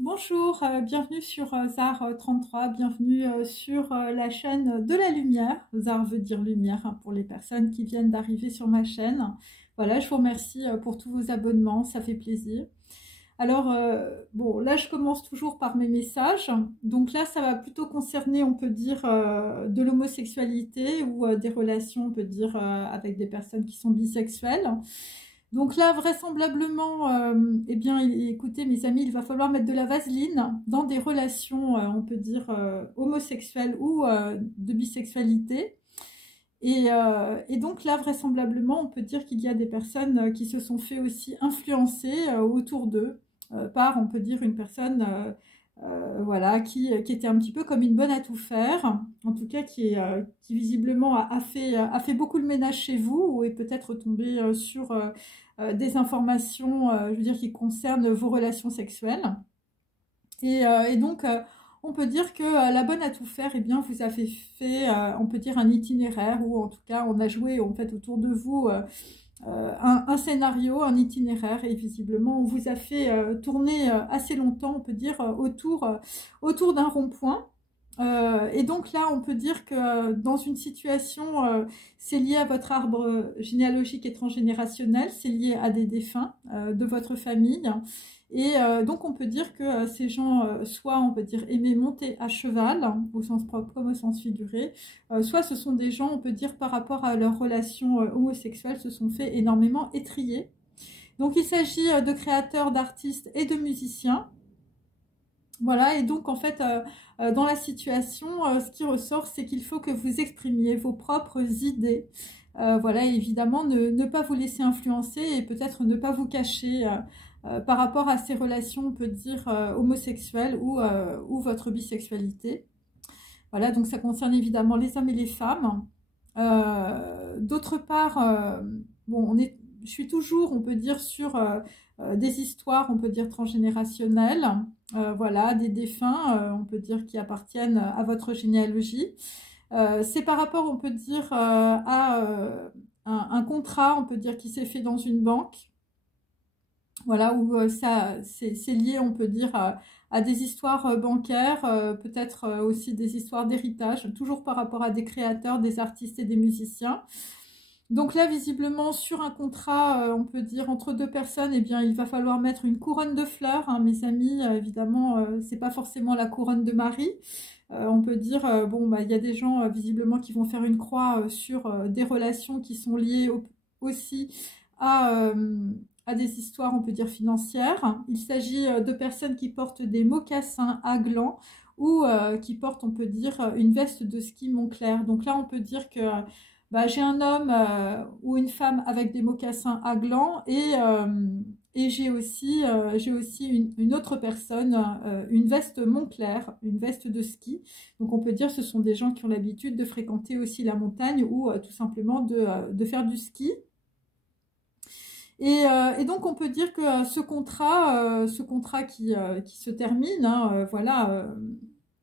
Bonjour, bienvenue sur ZAR 33, bienvenue sur la chaîne de la lumière. ZAR veut dire lumière hein, pour les personnes qui viennent d'arriver sur ma chaîne. Voilà, je vous remercie pour tous vos abonnements, ça fait plaisir. Alors, bon, là je commence toujours par mes messages. Donc là, ça va plutôt concerner, on peut dire, de l'homosexualité ou des relations, on peut dire, avec des personnes qui sont bisexuelles. Donc là, vraisemblablement, eh bien, écoutez, mes amis, il va falloir mettre de la vaseline dans des relations, on peut dire, homosexuelles ou de bisexualité. Et donc là, vraisemblablement, on peut dire qu'il y a des personnes qui se sont fait aussi influencer autour d'eux par, on peut dire, une personne voilà, qui était un petit peu comme une bonne à tout faire, en tout cas qui visiblement a fait beaucoup le ménage chez vous ou est peut-être tombé sur des informations, je veux dire, qui concernent vos relations sexuelles. Et donc, on peut dire que la bonne à tout faire, eh bien, vous avez fait, on peut dire, un itinéraire, ou en tout cas, on a joué en fait autour de vous un scénario, un itinéraire, et visiblement, on vous a fait tourner assez longtemps, on peut dire, autour d'un rond-point. Et donc là, on peut dire que dans une situation, c'est lié à votre arbre généalogique et transgénérationnel, c'est lié à des défunts de votre famille. Et donc on peut dire que ces gens, soit on peut dire aimaient monter à cheval, au sens propre comme au sens figuré, soit ce sont des gens, on peut dire par rapport à leurs relations homosexuelles, se sont fait énormément étrier. Donc il s'agit de créateurs, d'artistes et de musiciens. Voilà, et donc en fait, dans la situation, ce qui ressort, c'est qu'il faut que vous exprimiez vos propres idées. Voilà, et évidemment, ne pas vous laisser influencer et peut-être ne pas vous cacher par rapport à ces relations, on peut dire, homosexuelles ou votre bisexualité. Voilà, donc ça concerne évidemment les hommes et les femmes. D'autre part, bon, je suis toujours, on peut dire, sur des histoires, on peut dire, transgénérationnelles. Voilà, des défunts, on peut dire, qui appartiennent à votre généalogie. C'est par rapport, on peut dire, à un contrat, on peut dire, qui s'est fait dans une banque. Voilà, où c'est lié, on peut dire, à des histoires bancaires, peut-être aussi des histoires d'héritage, toujours par rapport à des créateurs, des artistes et des musiciens. Donc là, visiblement, sur un contrat, on peut dire entre deux personnes, eh bien, il va falloir mettre une couronne de fleurs, hein, mes amis. Évidemment, c'est pas forcément la couronne de Marie. On peut dire, bon, bah, il y a des gens, visiblement, qui vont faire une croix sur des relations qui sont liées aussi à des histoires, on peut dire, financières. Il s'agit de personnes qui portent des mocassins à glands ou qui portent, on peut dire, une veste de ski Moncler. Donc là, on peut dire que bah, j'ai un homme ou une femme avec des mocassins à glands et j'ai aussi une autre personne, une veste Moncler, une veste de ski. Donc on peut dire que ce sont des gens qui ont l'habitude de fréquenter aussi la montagne ou tout simplement de faire du ski. Et donc on peut dire que ce contrat qui se termine, hein, voilà,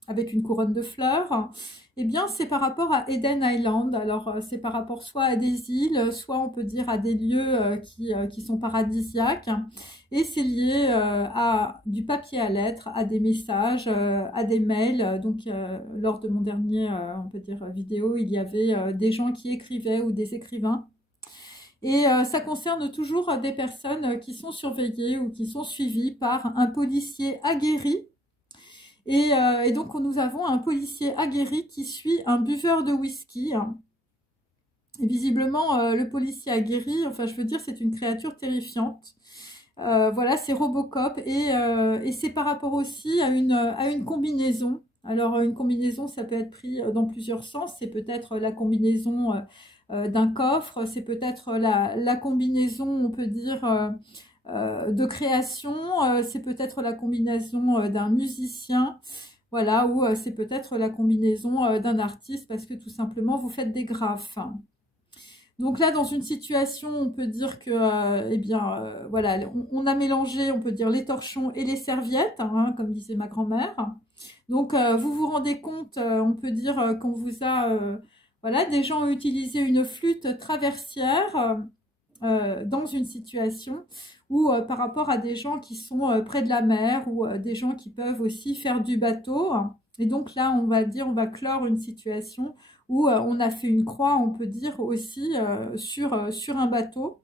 avec une couronne de fleurs, eh bien c'est par rapport à Eden Island. Alors c'est par rapport soit à des îles, soit on peut dire à des lieux qui sont paradisiaques. Et c'est lié à du papier à lettres, à des messages, à des mails. Donc lors de mon dernier, on peut dire, vidéo, il y avait des gens qui écrivaient ou des écrivains. Et ça concerne toujours des personnes qui sont surveillées ou qui sont suivies par un policier aguerri. Et donc nous avons un policier aguerri qui suit un buveur de whisky. Et visiblement, le policier aguerri, enfin je veux dire, c'est une créature terrifiante. Voilà, c'est Robocop. Et c'est par rapport aussi à une combinaison. Alors une combinaison, ça peut être pris dans plusieurs sens. C'est peut-être la combinaison d'un coffre, c'est peut-être la combinaison, on peut dire, de création, c'est peut-être la combinaison d'un musicien, voilà, ou c'est peut-être la combinaison d'un artiste, parce que tout simplement, vous faites des graphes. Donc là, dans une situation, on peut dire que, eh bien, voilà, on a mélangé, on peut dire, les torchons et les serviettes, hein, comme disait ma grand-mère. Donc, vous vous rendez compte, on peut dire, qu'on vous a... voilà, des gens ont utilisé une flûte traversière dans une situation ou par rapport à des gens qui sont près de la mer ou des gens qui peuvent aussi faire du bateau. Et donc là, on va dire, on va clore une situation où on a fait une croix, on peut dire aussi, sur un bateau.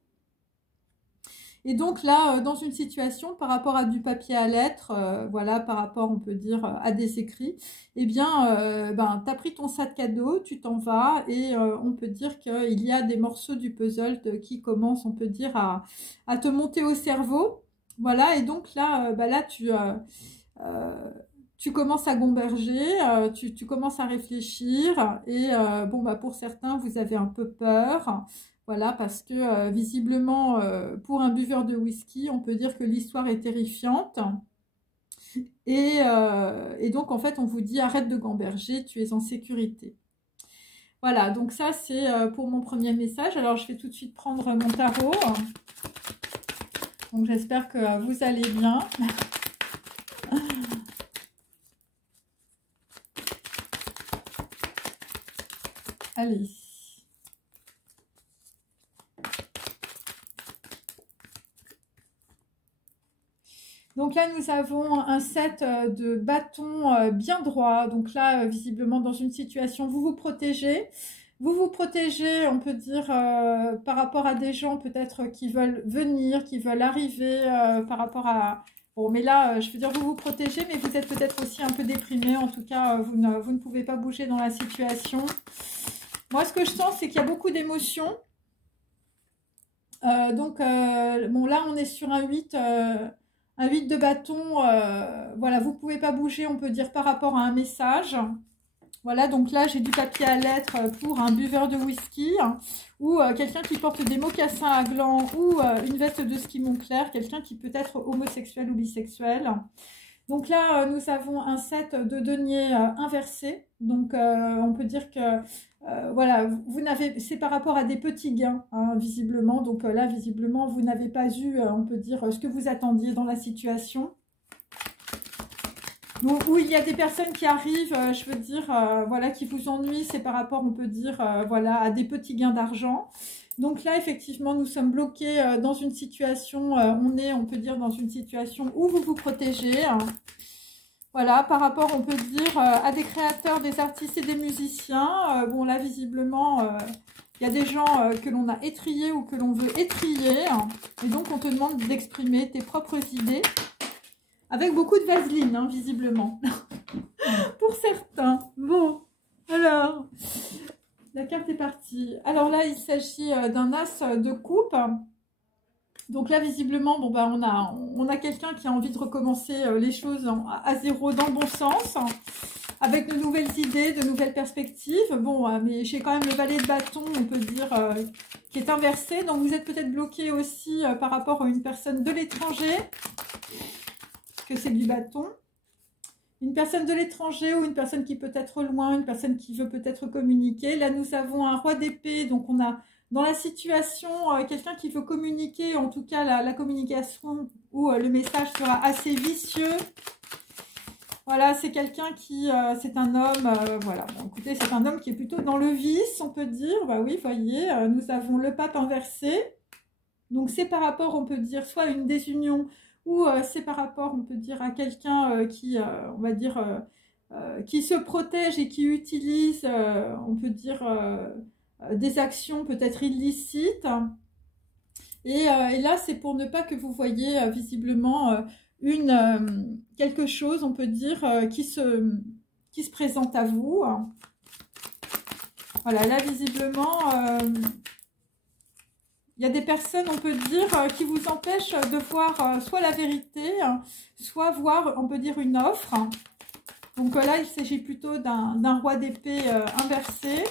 Et donc là, dans une situation par rapport à du papier à lettres, voilà, par rapport, on peut dire, à des écrits, eh bien, ben, tu as pris ton sac à dos, tu t'en vas, et on peut dire qu'il y a des morceaux du puzzle qui commencent, on peut dire, à te monter au cerveau. Voilà, et donc là, là tu commences à gamberger, tu commences à réfléchir, et bon, bah, pour certains, vous avez un peu peur. Voilà, parce que visiblement, pour un buveur de whisky, on peut dire que l'histoire est terrifiante. Et donc, en fait, on vous dit arrête de gamberger, tu es en sécurité. Voilà, donc ça, c'est pour mon premier message. Alors, je vais tout de suite prendre mon tarot. Donc, j'espère que vous allez bien. Allez. Donc là, nous avons un set de bâtons bien droits. Donc là, visiblement, dans une situation, vous vous protégez. Vous vous protégez, on peut dire, par rapport à des gens peut-être qui veulent venir, qui veulent arriver, par rapport à... Bon, mais là, je veux dire, vous vous protégez, mais vous êtes peut-être aussi un peu déprimé. En tout cas, vous ne pouvez pas bouger dans la situation. Moi, ce que je sens, c'est qu'il y a beaucoup d'émotions. Donc, bon, là, on est sur un 8... un 8 de bâton, voilà, vous ne pouvez pas bouger, on peut dire, par rapport à un message. Voilà, donc là, j'ai du papier à lettres pour un buveur de whisky ou quelqu'un qui porte des mocassins à gland ou une veste de ski Moncler, quelqu'un qui peut être homosexuel ou bisexuel. Donc là, nous avons un set de deniers inversés. Donc, on peut dire que voilà, c'est par rapport à des petits gains, hein, visiblement. Donc là, visiblement, vous n'avez pas eu, on peut dire, ce que vous attendiez dans la situation. Donc, où il y a des personnes qui arrivent, je veux dire, voilà, qui vous ennuient, c'est par rapport, on peut dire, voilà, à des petits gains d'argent. Donc là, effectivement, nous sommes bloqués dans une situation, on peut dire, dans une situation où vous vous protégez. Voilà, par rapport, on peut dire, à des créateurs, des artistes et des musiciens. Bon, là, visiblement, il y a des gens que l'on a étriés ou que l'on veut étrier. Et donc, on te demande d'exprimer tes propres idées. Avec beaucoup de vaseline, hein, visiblement. Pour certains. Bon, alors, la carte est partie. Alors là, il s'agit d'un as de coupe. Donc là, visiblement, bon, bah, on a quelqu'un qui a envie de recommencer les choses à zéro dans le bon sens, avec de nouvelles idées, de nouvelles perspectives. Bon, mais j'ai quand même le valet de bâton, on peut dire, qui est inversé. Donc vous êtes peut-être bloqué aussi par rapport à une personne de l'étranger, que c'est du bâton. Une personne de l'étranger ou une personne qui peut être loin, une personne qui veut peut-être communiquer. Là, nous avons un roi d'épée, donc on a dans la situation quelqu'un qui veut communiquer, en tout cas la communication ou le message sera assez vicieux. Voilà, c'est quelqu'un qui, c'est un homme, voilà, bon, écoutez, c'est un homme qui est plutôt dans le vice, on peut dire. Bah oui, voyez, nous avons le pape inversé. Donc c'est par rapport, on peut dire, soit à une désunion, ou c'est par rapport, on peut dire, à quelqu'un qui, on va dire, qui se protège et qui utilise, on peut dire, des actions peut-être illicites. Et là, c'est pour ne pas que vous voyez visiblement quelque chose, on peut dire, qui se présente à vous. Voilà, là, visiblement... il y a des personnes, on peut dire, qui vous empêchent de voir soit la vérité, soit voir, on peut dire, une offre. Donc là, il s'agit plutôt d'un roi d'épée inversé.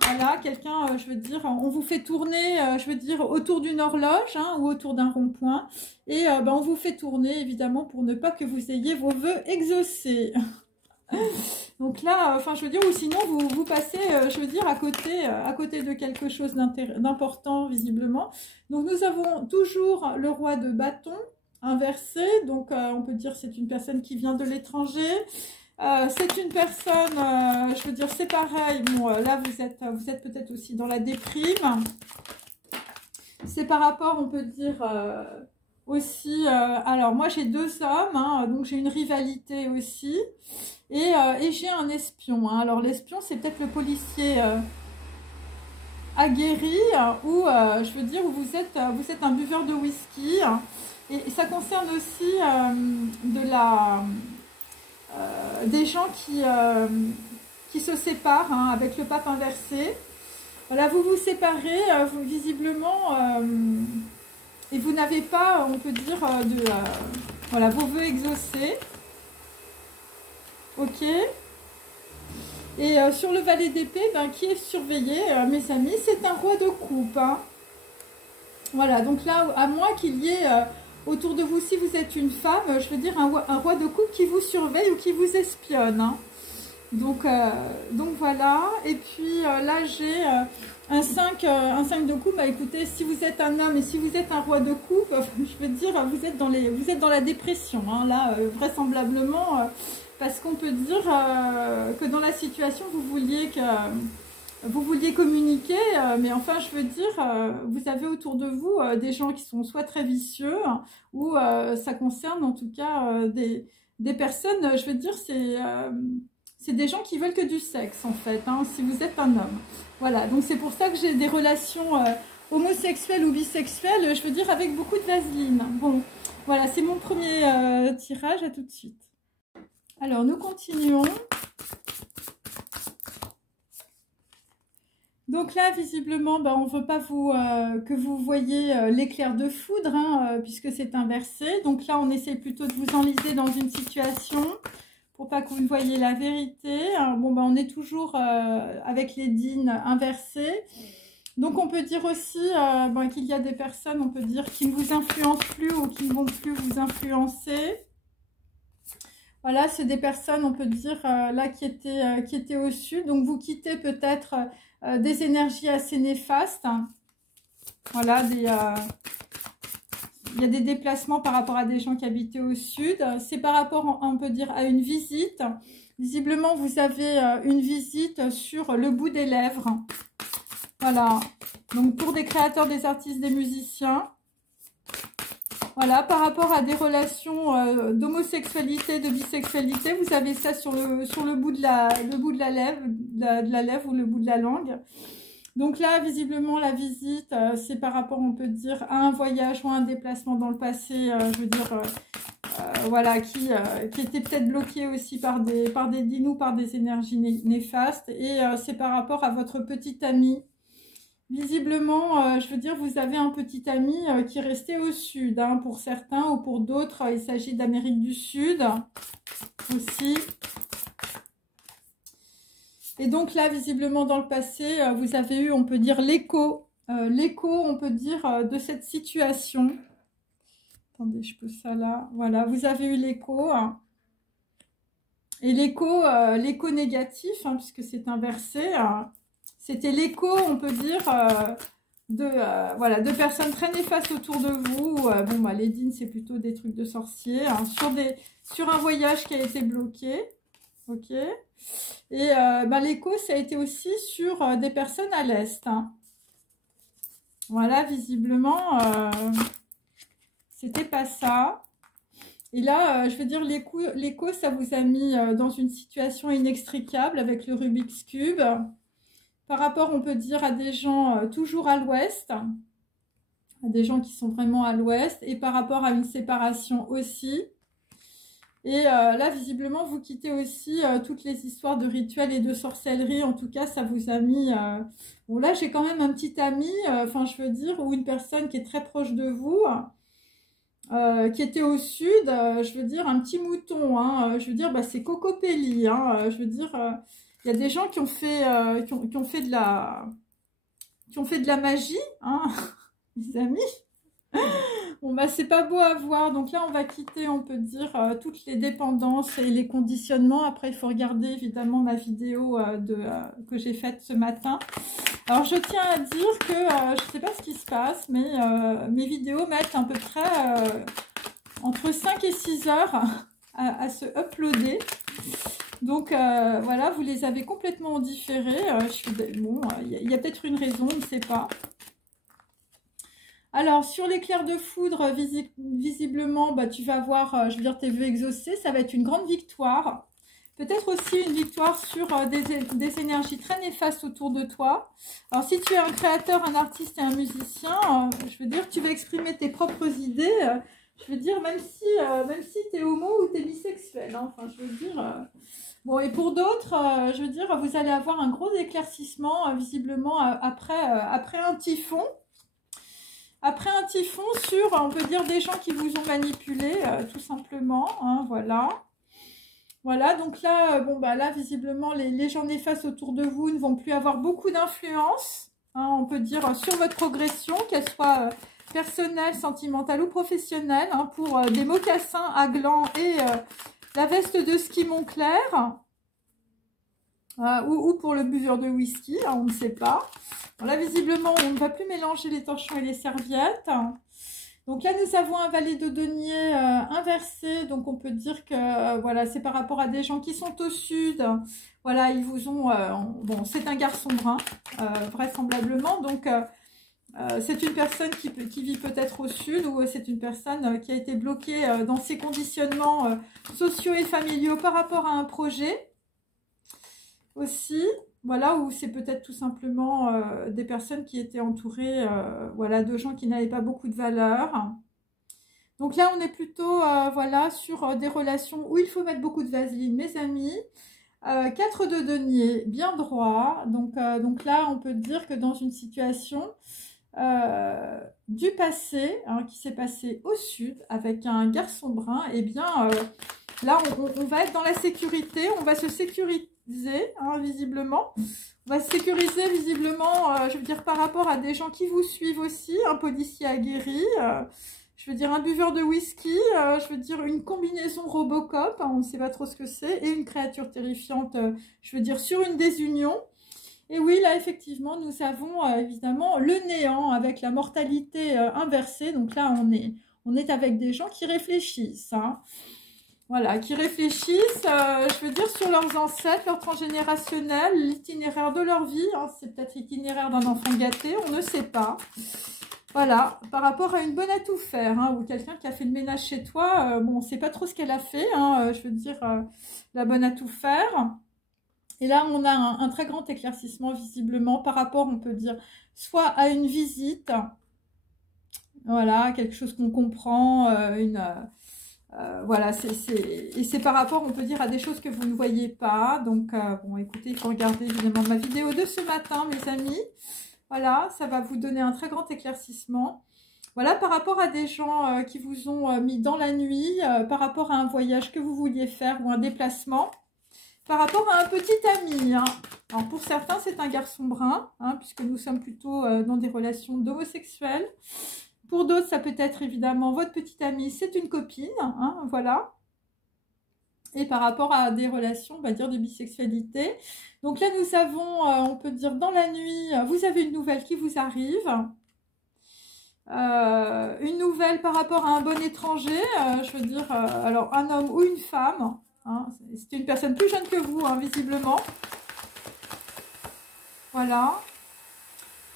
Voilà, quelqu'un, je veux dire, on vous fait tourner, je veux dire, autour d'une horloge hein, ou autour d'un rond-point. Et on vous fait tourner, évidemment, pour ne pas que vous ayez vos vœux exaucés. Donc là, enfin, je veux dire, ou sinon, vous passez, je veux dire, à côté de quelque chose d'important, visiblement. Donc, nous avons toujours le roi de bâton inversé. Donc, on peut dire c'est une personne qui vient de l'étranger. C'est une personne, je veux dire, c'est pareil. Bon, là, vous êtes peut-être aussi dans la déprime. c'est par rapport, on peut dire, aussi... alors, moi, j'ai 2 hommes, hein, donc j'ai une rivalité aussi. Et j'ai un espion. Hein. Alors, l'espion, c'est peut-être le policier aguerri, ou, je veux dire, où vous êtes un buveur de whisky. Et ça concerne aussi des gens qui se séparent, hein, avec le pape inversé. Voilà, vous vous séparez, visiblement, et vous n'avez pas, on peut dire, voilà, vos vœux exaucés. Ok. Et sur le valet d'épée, ben, qui est surveillé, mes amis, c'est un roi de coupe. Hein. Voilà, donc là, à moins qu'il y ait autour de vous, si vous êtes une femme, je veux dire un roi de coupe qui vous surveille ou qui vous espionne. Hein. Donc voilà, et puis là j'ai un 5 de coupe. Bah écoutez, si vous êtes un homme et si vous êtes un roi de coupe, je veux dire, vous êtes dans la dépression, hein, là, vraisemblablement, parce qu'on peut dire que dans la situation, vous vouliez communiquer, mais enfin, je veux dire, vous avez autour de vous des gens qui sont soit très vicieux, ou ça concerne en tout cas des personnes, je veux dire, c'est des gens qui veulent que du sexe, en fait, hein, si vous êtes un homme. Voilà, donc c'est pour ça que j'ai des relations homosexuelles ou bisexuelles, je veux dire, avec beaucoup de vaseline. Bon, voilà, c'est mon premier tirage, à tout de suite. Alors, nous continuons. Donc là, visiblement, ben, on ne veut pas que vous voyez l'éclair de foudre, hein, puisque c'est inversé. Donc là, on essaie plutôt de vous enliser dans une situation pour pas que vous ne voyez la vérité. Alors, bon, ben, on est toujours avec les dînes inversées. Donc on peut dire aussi ben, qu'il y a des personnes, on peut dire, qui ne vous influencent plus ou qui ne vont plus vous influencer. Voilà, c'est des personnes, on peut dire, là qui étaient au sud. Donc vous quittez peut-être des énergies assez néfastes. Voilà, il y a des déplacements par rapport à des gens qui habitaient au sud. C'est par rapport, on peut dire, à une visite. Visiblement, vous avez une visite sur le bout des lèvres. Voilà, donc pour des créateurs, des artistes, des musiciens. Voilà, par rapport à des relations d'homosexualité, de bisexualité, vous avez ça sur le bout de la lèvre ou le bout de la langue. Donc là, visiblement, la visite, c'est par rapport, on peut dire, à un voyage ou à un déplacement dans le passé, je veux dire, voilà, qui était peut-être bloqué aussi par des dînes ou par des énergies néfastes. Et c'est par rapport à votre petite amie. Visiblement, je veux dire, vous avez un petit ami qui est resté au sud, hein, pour certains ou pour d'autres. Il s'agit d'Amérique du Sud aussi. Et donc là, visiblement, dans le passé, vous avez eu, on peut dire, l'écho, on peut dire, de cette situation. Attendez, je pose ça là. Voilà, vous avez eu l'écho. Hein. Et l'écho négatif, hein, puisque c'est inversé, c'était l'écho, on peut dire, voilà, de personnes très néfastes autour de vous. Bon, bah, les dînes, c'est plutôt des trucs de sorciers. Hein, sur un voyage qui a été bloqué. Ok. Et bah, l'écho, ça a été aussi sur des personnes à l'Est. Hein. Voilà, visiblement, c'était pas ça. Et là, je veux dire, l'écho, ça vous a mis dans une situation inextricable avec le Rubik's Cube. Par rapport, on peut dire, à des gens toujours à l'ouest, à des gens qui sont vraiment à l'ouest, et par rapport à une séparation aussi. Et là, visiblement, vous quittez aussi toutes les histoires de rituels et de sorcellerie. En tout cas, ça vous a mis... Bon, là, j'ai quand même un petit ami, enfin, je veux dire, ou une personne qui est très proche de vous, qui était au sud, je veux dire, un petit mouton. Hein, je veux dire, bah, c'est Cocopelli. Hein, je veux dire... Il y a des gens qui ont fait, qui ont fait de la magie, hein, mes amis. Bon, bah, c'est pas beau à voir. Donc là, on va quitter, on peut dire, toutes les dépendances et les conditionnements. Après, il faut regarder, évidemment, ma vidéo que j'ai faite ce matin. Alors, je tiens à dire que, je sais pas ce qui se passe, mais mes vidéos mettent à peu près entre 5 et 6 heures à se uploader. Donc, voilà, vous les avez complètement différés. Bon, il y a peut-être une raison, on ne sait pas. Alors, sur l'éclair de foudre, visiblement, bah, tu vas avoir, je veux dire, tes vœux exaucés. Ça va être une grande victoire. Peut-être aussi une victoire sur des énergies très néfastes autour de toi. Alors, si tu es un créateur, un artiste et un musicien, je veux dire, tu vas exprimer tes propres idées. Je veux dire, même si tu es homo ou tu es bisexuel. Hein, enfin, je veux dire... Bon, et pour d'autres, je veux dire, vous allez avoir un gros éclaircissement, visiblement, après un typhon. Après un typhon sur, on peut dire, des gens qui vous ont manipulé, tout simplement. Hein, voilà. Voilà, donc là, bon, bah là, visiblement, les gens néfastes autour de vous ne vont plus avoir beaucoup d'influence, hein, on peut dire, sur votre progression, qu'elle soit personnelle, sentimentale ou professionnelle, hein, pour des mocassins à glands et la veste de ski Montclair, ou pour le buveur de whisky, hein, on ne sait pas. Bon, là, visiblement, on ne va plus mélanger les torchons et les serviettes. Donc là, nous avons un valet de denier inversé. Donc, on peut dire que voilà, c'est par rapport à des gens qui sont au sud. Voilà, ils vous ont... bon, c'est un garçon brun, vraisemblablement. Donc, c'est une personne qui vit peut-être au sud ou c'est une personne qui a été bloquée dans ses conditionnements sociaux et familiaux par rapport à un projet aussi. Voilà, ou c'est peut-être tout simplement des personnes qui étaient entourées voilà, de gens qui n'avaient pas beaucoup de valeur. Donc là, on est plutôt voilà, sur des relations où il faut mettre beaucoup de vaseline, mes amis. 4 de denier, bien droit. Donc là, on peut dire que dans une situation du passé, hein, qui s'est passé au sud avec un garçon brun, et bien là, on va être dans la sécurité, on va se sécuriser. Hein, visiblement, on va se sécuriser visiblement, je veux dire par rapport à des gens qui vous suivent aussi, un policier aguerri, je veux dire un buveur de whisky, je veux dire une combinaison Robocop, hein, on ne sait pas trop ce que c'est, et une créature terrifiante, je veux dire sur une désunion. Et oui, là effectivement nous avons évidemment le néant avec la mortalité inversée, donc là on est avec des gens qui réfléchissent, hein. Voilà, qui réfléchissent, je veux dire, sur leurs ancêtres, leur transgénérationnel, l'itinéraire de leur vie. Hein, c'est peut-être l'itinéraire d'un enfant gâté, on ne sait pas. Voilà, par rapport à une bonne à tout faire, hein, ou quelqu'un qui a fait le ménage chez toi, bon, on ne sait pas trop ce qu'elle a fait, hein, je veux dire, la bonne à tout faire. Et là, on a un très grand éclaircissement, visiblement, par rapport, on peut dire, soit à une visite, voilà, quelque chose qu'on comprend, voilà, et c'est par rapport, on peut dire, à des choses que vous ne voyez pas. Donc, bon, écoutez, il faut regarder évidemment ma vidéo de ce matin, mes amis. Voilà, ça va vous donner un très grand éclaircissement. Voilà, par rapport à des gens qui vous ont mis dans la nuit, par rapport à un voyage que vous vouliez faire ou un déplacement, par rapport à un petit ami. Hein. Alors, pour certains, c'est un garçon brun, hein, puisque nous sommes plutôt dans des relations d'homosexuels. Pour d'autres, ça peut être évidemment votre petite amie, c'est une copine, hein, voilà. Et par rapport à des relations, on va dire, de bisexualité. Donc là, nous avons, on peut dire, dans la nuit, vous avez une nouvelle qui vous arrive. Une nouvelle par rapport à un bon étranger, je veux dire, alors un homme ou une femme. Hein, c'est une personne plus jeune que vous, hein, visiblement. Voilà.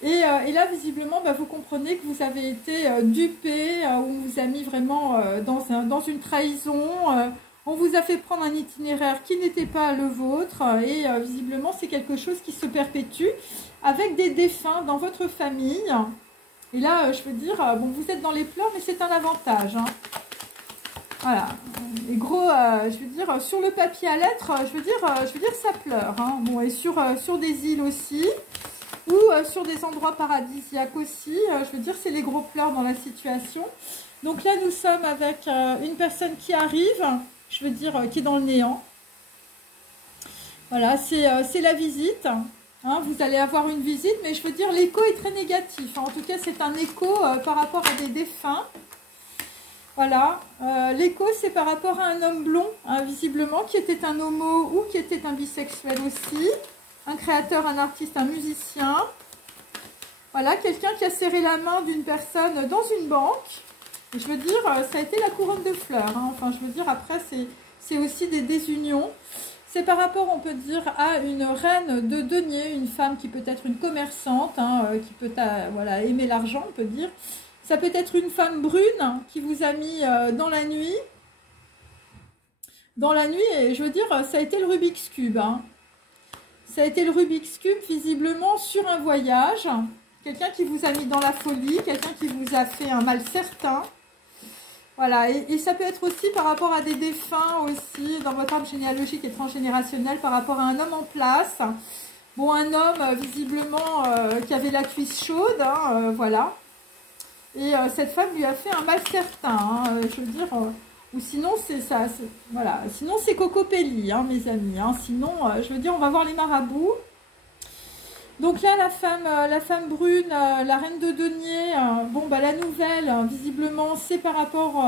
Et là, visiblement, bah, vous comprenez que vous avez été dupé, on vous a mis vraiment dans une trahison, on vous a fait prendre un itinéraire qui n'était pas le vôtre, et visiblement, c'est quelque chose qui se perpétue avec des défunts dans votre famille. Et là, je veux dire, bon, vous êtes dans les pleurs, mais c'est un avantage. Hein. Voilà. Et gros, je veux dire, sur le papier à lettres, je veux dire, ça pleure. Hein. Bon, et sur des îles aussi. Ou sur des endroits paradisiaques aussi. Je veux dire, c'est les gros pleurs dans la situation. Donc là, nous sommes avec une personne qui arrive, je veux dire, qui est dans le néant. Voilà, c'est la visite. Hein, vous allez avoir une visite, mais je veux dire, l'écho est très négatif. Hein. En tout cas, c'est un écho par rapport à des défunts. Voilà, l'écho, c'est par rapport à un homme blond, hein, visiblement, qui était un homo ou qui était un bisexuel aussi. Un créateur, un artiste, un musicien. Voilà, quelqu'un qui a serré la main d'une personne dans une banque. Et je veux dire, ça a été la couronne de fleurs. Hein. Enfin, je veux dire, après, c'est aussi des désunions. C'est par rapport, on peut dire, à une reine de denier, une femme qui peut être une commerçante, hein, qui peut voilà, aimer l'argent, on peut dire. Ça peut être une femme brune qui vous a mis dans la nuit. Dans la nuit, et je veux dire, ça a été le Rubik's Cube. Hein. Ça a été le Rubik's Cube, visiblement, sur un voyage. Quelqu'un qui vous a mis dans la folie, quelqu'un qui vous a fait un mal certain. Voilà, et ça peut être aussi par rapport à des défunts aussi, dans votre arbre généalogique et transgénérationnel, par rapport à un homme en place. Bon, un homme, visiblement, qui avait la cuisse chaude, hein, voilà. Et cette femme lui a fait un mal certain, hein, je veux dire, ou sinon c'est ça, voilà. Sinon c'est Cocopelli, hein, mes amis. Hein, sinon, je veux dire, on va voir les marabouts. Donc là, la femme brune, la reine de denier, bon, bah la nouvelle, visiblement, c'est par rapport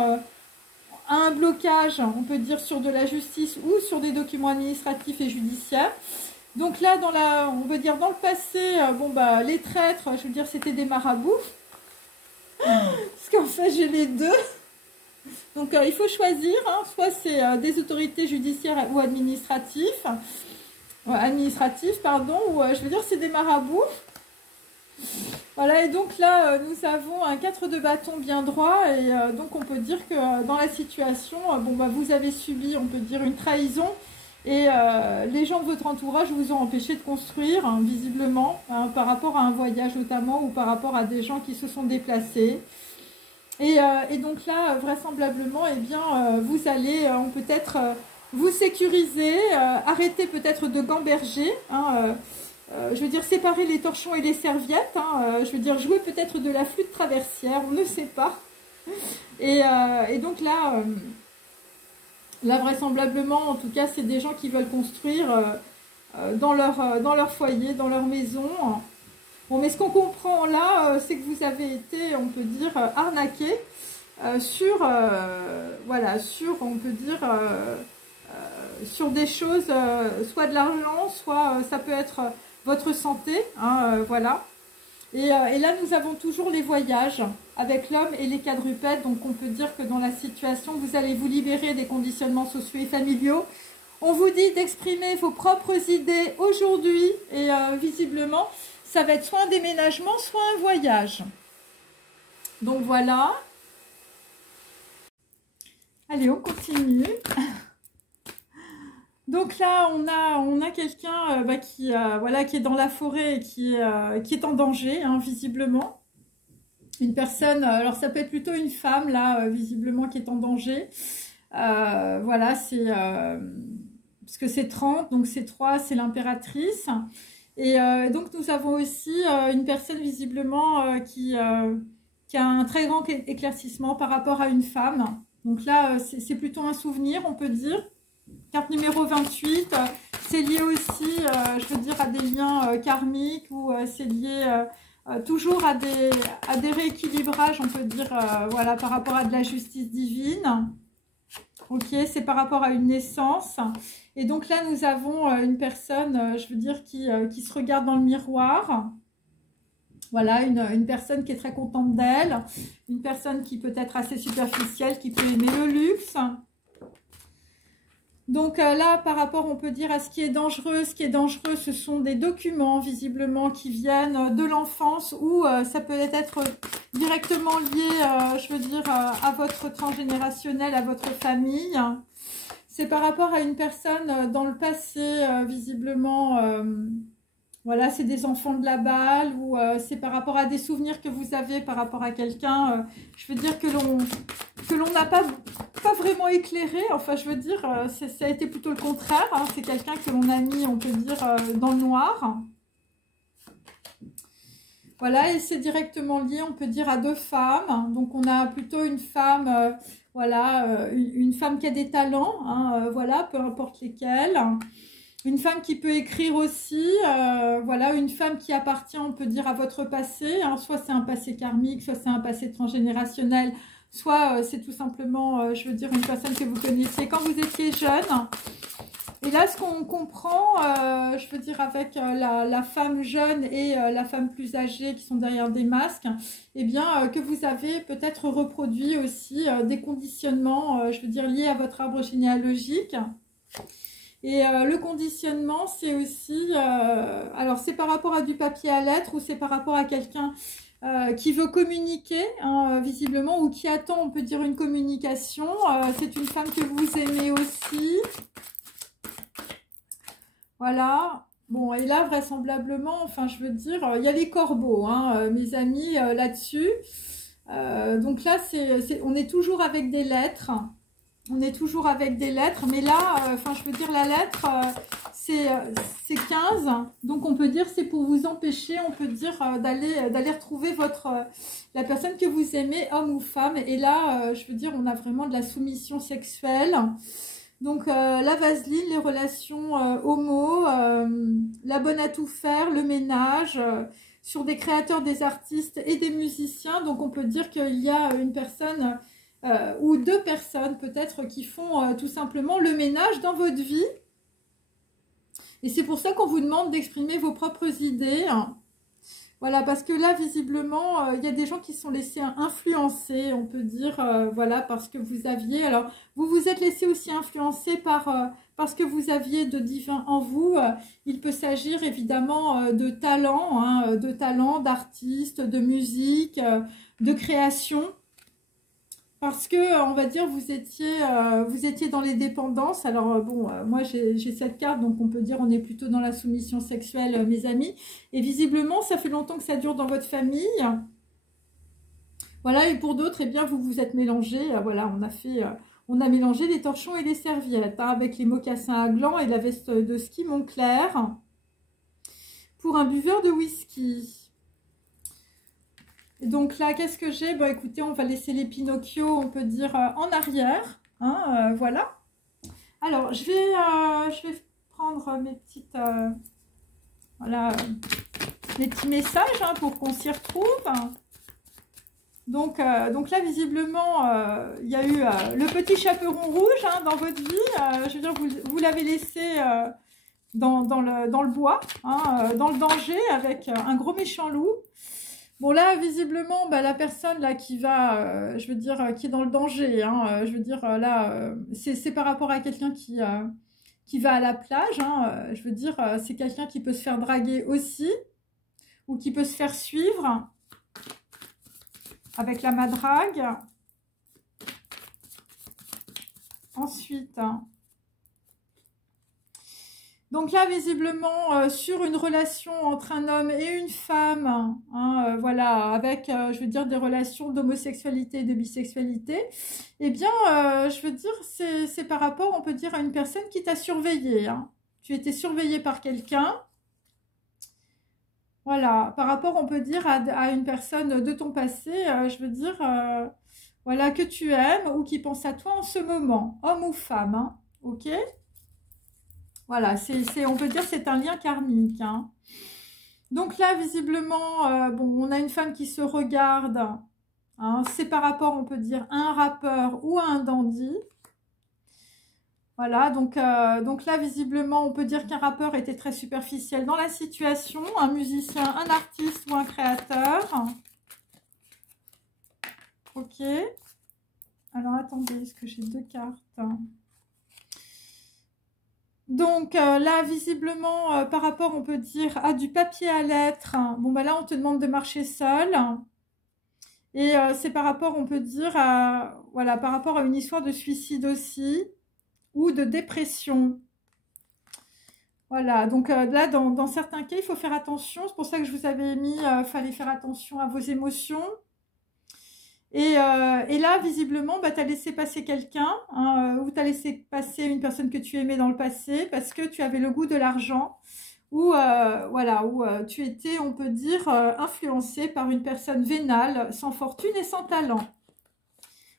à un blocage, on peut dire, sur de la justice ou sur des documents administratifs et judiciaires. Donc là, on peut dire, dans le passé, bon, bah, les traîtres, je veux dire, c'était des marabouts. Parce qu'en fait, j'ai les deux. Donc, il faut choisir, hein, soit c'est des autorités judiciaires ou administratives, ou je veux dire, c'est des marabouts. Voilà, et donc là, nous avons un 4 de bâton bien droit, et donc on peut dire que dans la situation, bon, bah, vous avez subi, on peut dire, une trahison, et les gens de votre entourage vous ont empêché de construire, hein, visiblement, hein, par rapport à un voyage notamment, ou par rapport à des gens qui se sont déplacés. Et donc là, vraisemblablement, eh bien, vous allez peut-être vous sécuriser, arrêter peut-être de gamberger, hein, je veux dire séparer les torchons et les serviettes, hein, je veux dire jouer peut-être de la flûte traversière, on ne sait pas. Et donc là, vraisemblablement, en tout cas, c'est des gens qui veulent construire dans leur foyer, dans leur maison. Bon, mais ce qu'on comprend là, c'est que vous avez été, on peut dire, arnaqué voilà, on peut dire, sur des choses, soit de l'argent, soit ça peut être votre santé, hein, voilà. Et là, nous avons toujours les voyages avec l'homme et les quadrupèdes, donc on peut dire que dans la situation, vous allez vous libérer des conditionnements sociaux et familiaux. On vous dit d'exprimer vos propres idées aujourd'hui, et visiblement, ça va être soit un déménagement, soit un voyage. Donc voilà. Allez, on continue. Donc là, on a quelqu'un voilà, qui est dans la forêt et qui est en danger, hein, visiblement. Une personne, alors ça peut être plutôt une femme, là, visiblement, qui est en danger. Voilà, c'est... parce que c'est 30, donc c'est 3, c'est l'impératrice. Et donc, nous avons aussi une personne, visiblement, qui a un très grand éclaircissement par rapport à une femme. Donc là, c'est plutôt un souvenir, on peut dire. Carte numéro 28, c'est lié aussi, je veux dire, à des liens karmiques, ou c'est lié toujours à des rééquilibrages, on peut dire, voilà, par rapport à de la justice divine. Ok, c'est par rapport à une naissance. Et donc là, nous avons une personne, je veux dire, qui se regarde dans le miroir. Voilà, une personne qui est très contente d'elle. Une personne qui peut être assez superficielle, qui peut aimer le luxe. Donc là, par rapport, on peut dire, à ce qui est dangereux, ce sont des documents, visiblement, qui viennent de l'enfance, ou ça peut être directement lié, je veux dire, à votre transgénérationnel, à votre famille. C'est par rapport à une personne dans le passé, visiblement, voilà, c'est des enfants de la balle, ou c'est par rapport à des souvenirs que vous avez par rapport à quelqu'un, je veux dire, que l'on n'a pas vraiment éclairé. Enfin, je veux dire, ça a été plutôt le contraire, hein. C'est quelqu'un que l'on a mis, on peut dire, dans le noir. Voilà, et c'est directement lié, on peut dire, à deux femmes. Donc, on a plutôt une femme, voilà, une femme qui a des talents, hein, voilà, peu importe lesquels. Une femme qui peut écrire aussi, voilà, une femme qui appartient, on peut dire, à votre passé, hein, soit c'est un passé karmique, soit c'est un passé transgénérationnel, soit c'est tout simplement, je veux dire, une personne que vous connaissiez quand vous étiez jeune. Et là, ce qu'on comprend, je veux dire, avec la femme jeune et la femme plus âgée qui sont derrière des masques, eh bien, que vous avez peut-être reproduit aussi des conditionnements, je veux dire, liés à votre arbre généalogique. Et le conditionnement, c'est aussi, alors c'est par rapport à du papier à lettres, ou c'est par rapport à quelqu'un qui veut communiquer, hein, visiblement, ou qui attend, on peut dire, une communication. C'est une femme que vous aimez aussi. Voilà. Bon, et là, vraisemblablement, enfin, je veux dire, il y a les corbeaux, hein, mes amis, là-dessus. Donc là, on est toujours avec des lettres. On est toujours avec des lettres, mais là, enfin, je veux dire, la lettre, c'est 15. Donc, on peut dire, c'est pour vous empêcher, on peut dire, d'aller retrouver la personne que vous aimez, homme ou femme. Et là, je veux dire, on a vraiment de la soumission sexuelle. Donc, la vaseline, les relations homo, la bonne à tout faire, le ménage, sur des créateurs, des artistes et des musiciens. Donc, on peut dire qu'il y a une personne ou deux personnes peut-être qui font tout simplement le ménage dans votre vie. Et c'est pour ça qu'on vous demande d'exprimer vos propres idées. Voilà, parce que là, visiblement, il y a des gens qui se sont laissés influencer, on peut dire, voilà, parce que vous aviez... Alors, vous vous êtes laissé aussi influencer parce que vous aviez de divin en vous. Il peut s'agir évidemment de talent, hein, d'artistes, de musique, de création. Parce que, on va dire, vous étiez dans les dépendances. Alors, bon, moi, j'ai cette carte, donc on peut dire on est plutôt dans la soumission sexuelle, mes amis. Et visiblement, ça fait longtemps que ça dure dans votre famille. Voilà, et pour d'autres, eh bien, vous vous êtes mélangés. Voilà, on a mélangé les torchons et les serviettes, hein, avec les mocassins à gland et la veste de ski Montclair. Pour un buveur de whisky. Donc là, qu'est-ce que j'ai? Bon, écoutez, on va laisser les Pinocchio, on peut dire, en arrière. Hein, voilà. Alors, je vais prendre mes petites... voilà, les petits messages, hein, pour qu'on s'y retrouve. Donc là, visiblement, il y a eu le petit chaperon rouge, hein, dans votre vie. Je veux dire, vous l'avez laissé dans le bois, hein, dans le danger, avec un gros méchant loup. Bon là, visiblement, bah, la personne là qui va, je veux dire, qui est dans le danger, hein, je veux dire, là, c'est par rapport à quelqu'un qui va à la plage, hein, je veux dire, c'est quelqu'un qui peut se faire draguer aussi, ou qui peut se faire suivre avec la madrague. Ensuite... Donc là, visiblement, sur une relation entre un homme et une femme, hein, voilà, avec, je veux dire, des relations d'homosexualité et de bisexualité, eh bien, je veux dire, c'est par rapport, on peut dire, à une personne qui t'a surveillé. Hein. Tu étais surveillé par quelqu'un. Voilà, par rapport, on peut dire, à une personne de ton passé, je veux dire, voilà, que tu aimes ou qui pense à toi en ce moment, homme ou femme, hein, ok ? Voilà, on peut dire que c'est un lien karmique. Hein. Donc là, visiblement, bon, on a une femme qui se regarde. Hein, c'est par rapport, on peut dire, à un rappeur ou à un dandy. Voilà, donc là, visiblement, on peut dire qu'un rappeur était très superficiel dans la situation. Un musicien, un artiste ou un créateur. Ok. Alors, attendez, est-ce que j'ai deux cartes ? Donc là, visiblement, par rapport, on peut dire, à du papier à lettres. Bon, bah là, on te demande de marcher seul. Et c'est par rapport, on peut dire, voilà, par rapport à une histoire de suicide aussi, ou de dépression. Voilà, donc là, dans certains cas, il faut faire attention. C'est pour ça que je vous avais mis, fallait faire attention à vos émotions. Et là, visiblement, bah, tu as laissé passer quelqu'un, hein, ou tu as laissé passer une personne que tu aimais dans le passé parce que tu avais le goût de l'argent, ou voilà, où tu étais, on peut dire, influencé par une personne vénale, sans fortune et sans talent.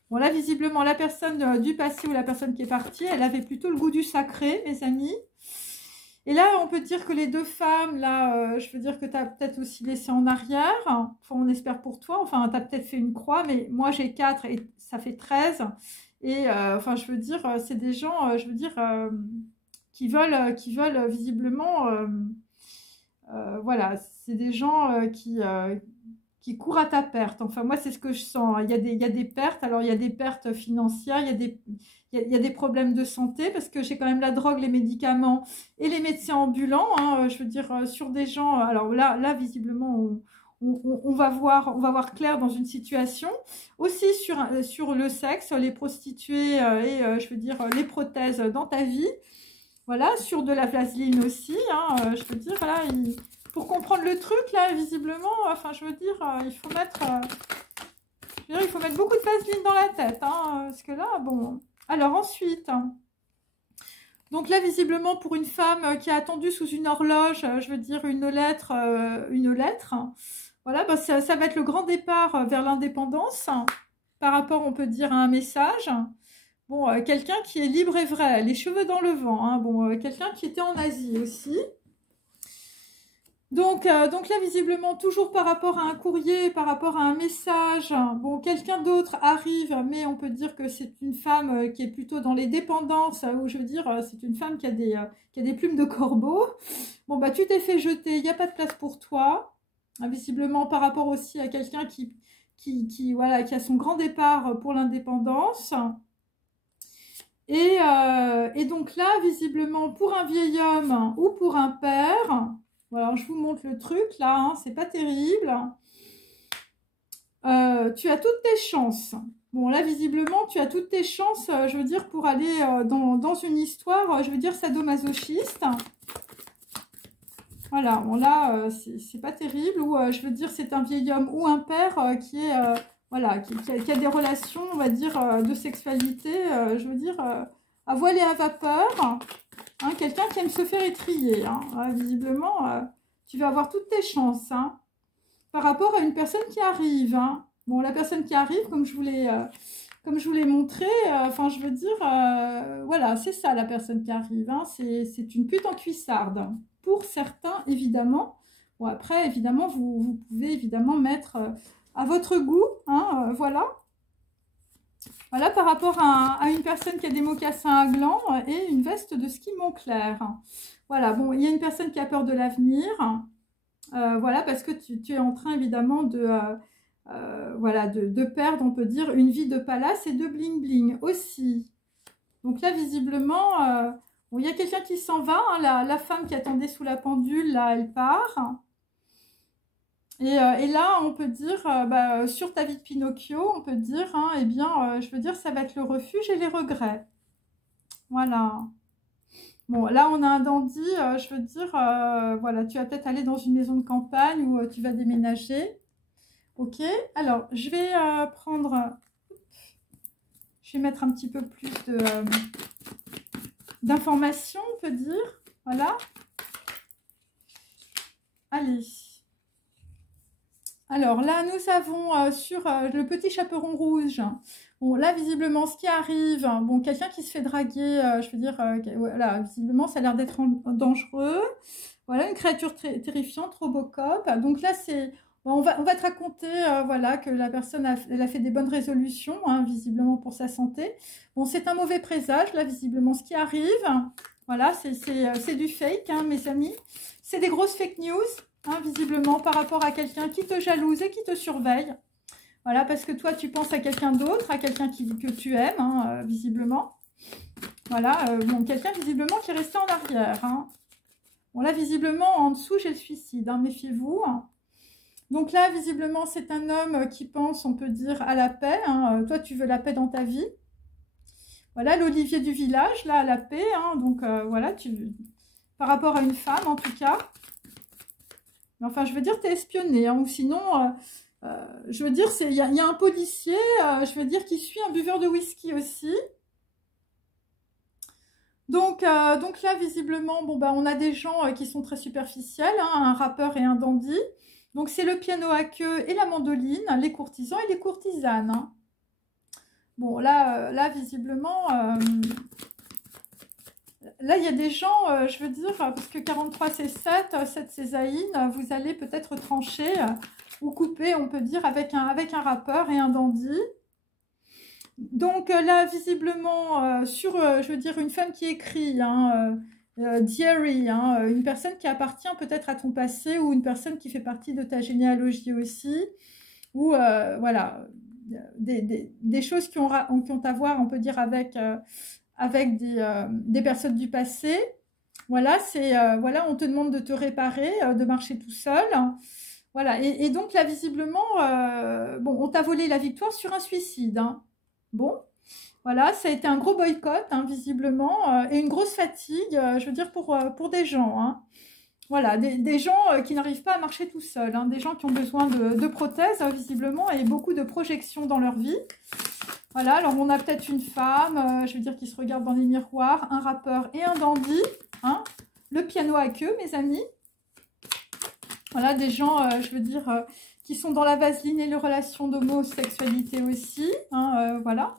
Bon, là, visiblement, la personne du passé ou la personne qui est partie, elle avait plutôt le goût du sacré, mes amis. Et là, on peut dire que les deux femmes, là, je veux dire que tu as peut-être aussi laissé en arrière. Enfin, on espère pour toi. Enfin, tu as peut-être fait une croix, mais moi, j'ai 4 et ça fait 13. Et enfin, je veux dire, c'est des gens, je veux dire, qui veulent visiblement... voilà, c'est des gens qui courent à ta perte. Enfin, moi, c'est ce que je sens. Il y a des pertes. Alors, il y a des pertes financières, il y a des problèmes de santé, parce que j'ai quand même la drogue, les médicaments et les médecins ambulants. Hein, je veux dire, sur des gens... Alors là visiblement, on va voir clair dans une situation. Aussi sur le sexe, les prostituées et je veux dire les prothèses dans ta vie. Voilà, sur de la vaseline aussi, hein, je veux dire, là, pour comprendre le truc, là, visiblement, enfin, je veux dire, il faut mettre beaucoup de vaseline dans la tête, hein, parce que là, bon... Alors, ensuite, donc là, visiblement, pour une femme qui a attendu sous une horloge, je veux dire, une lettre, voilà, bah, ça va être le grand départ vers l'indépendance, par rapport, on peut dire, à un message. Bon, quelqu'un qui est libre et vrai, les cheveux dans le vent. Hein, bon, quelqu'un qui était en Asie aussi. Donc là, visiblement, toujours par rapport à un courrier, par rapport à un message. Bon, quelqu'un d'autre arrive, mais on peut dire que c'est une femme qui est plutôt dans les dépendances, ou je veux dire, c'est une femme qui a des plumes de corbeau. Bon, bah, tu t'es fait jeter, il n'y a pas de place pour toi. Visiblement, par rapport aussi à quelqu'un voilà, qui a son grand départ pour l'indépendance. Et donc là, visiblement, pour un vieil homme ou pour un père, voilà, je vous montre le truc, là, hein, c'est pas terrible. Tu as toutes tes chances. Bon, là, visiblement, tu as toutes tes chances, je veux dire, pour aller dans une histoire, je veux dire, sadomasochiste. Voilà, bon, là, c'est pas terrible. Ou, je veux dire, c'est un vieil homme ou un père qui est... voilà, qui a des relations, on va dire, de sexualité, je veux dire, à voile et à vapeur. Hein, quelqu'un qui aime se faire étriller. Hein. Visiblement, tu vas avoir toutes tes chances. Hein, par rapport à une personne qui arrive. Hein. Bon, la personne qui arrive, comme je vous l'ai montré, enfin, je veux dire, voilà, c'est ça la personne qui arrive. Hein, c'est une pute en cuissarde. Pour certains, évidemment. Bon, après, évidemment, vous pouvez évidemment mettre... à votre goût, hein, voilà. Voilà, par rapport à une personne qui a des mocassins à glands et une veste de ski Moncler. Voilà, bon, il y a une personne qui a peur de l'avenir. Voilà, parce que tu es en train, évidemment, voilà, de perdre, on peut dire, une vie de palace et de bling-bling aussi. Donc là, visiblement, bon, il y a quelqu'un qui s'en va. Hein, la femme qui attendait sous la pendule, là, elle part. Et là, on peut dire, bah, sur ta vie de Pinocchio, on peut dire, hein, eh bien, je veux dire, ça va être le refuge et les regrets. Voilà. Bon, là, on a un dandy, je veux dire, voilà, tu vas peut-être aller dans une maison de campagne ou tu vas déménager. Ok, alors, je vais prendre, je vais mettre un petit peu plus d'informations, on peut dire. Voilà. Allez. Alors là, nous avons sur le petit chaperon rouge, bon là visiblement ce qui arrive, bon quelqu'un qui se fait draguer, je veux dire, voilà, visiblement ça a l'air d'être dangereux, voilà une créature terrifiante, Robocop, donc là c'est, bon, on va te raconter, voilà, que la personne elle a fait des bonnes résolutions, hein, visiblement pour sa santé, bon c'est un mauvais présage, là visiblement ce qui arrive, voilà, c'est du fake, hein, mes amis, c'est des grosses fake news. Hein, visiblement par rapport à quelqu'un qui te jalouse et qui te surveille. Voilà, parce que toi, tu penses à quelqu'un d'autre, à quelqu'un que tu aimes, hein, visiblement. Voilà, bon, quelqu'un visiblement qui est resté en arrière. Hein. Bon, là, visiblement, en dessous, j'ai le suicide, hein, méfiez-vous. Hein. Donc là, visiblement, c'est un homme qui pense, on peut dire, à la paix. Hein. Toi, tu veux la paix dans ta vie. Voilà, l'Olivier du village, là, à la paix. Hein. Donc, voilà, par rapport à une femme, en tout cas. Enfin, je veux dire, t'es espionné, hein, ou sinon, je veux dire, il y a un policier, je veux dire, qui suit un buveur de whisky aussi. Donc là, visiblement, bon, bah, on a des gens qui sont très superficiels, hein, un rappeur et un dandy. Donc, c'est le piano à queue et la mandoline, les courtisans et les courtisanes. Hein. Bon, là visiblement... Là, il y a des gens, je veux dire, parce que 43 c'est 7, 7 c'est Zayn, vous allez peut-être trancher ou couper, on peut dire, avec un rappeur et un dandy. Donc là, visiblement, sur, je veux dire, une femme qui écrit, hein, diary, hein, une personne qui appartient peut-être à ton passé ou une personne qui fait partie de ta généalogie aussi, ou voilà, des choses qui ont à voir, on peut dire, avec des personnes du passé. Voilà, voilà, on te demande de te réparer, de marcher tout seul. Voilà, et donc là, visiblement, bon, on t'a volé la victoire sur un suicide, hein. Bon, voilà, ça a été un gros boycott, hein, visiblement, et une grosse fatigue, je veux dire, pour des gens, hein. Voilà, des gens qui n'arrivent pas à marcher tout seuls, hein, des gens qui ont besoin de prothèses, visiblement, et beaucoup de projections dans leur vie. Voilà, alors on a peut-être une femme, je veux dire, qui se regarde dans les miroirs, un rappeur et un dandy, hein, le piano à queue, mes amis. Voilà, des gens, je veux dire, qui sont dans la vaseline et les relations d'homosexualité aussi, hein, voilà.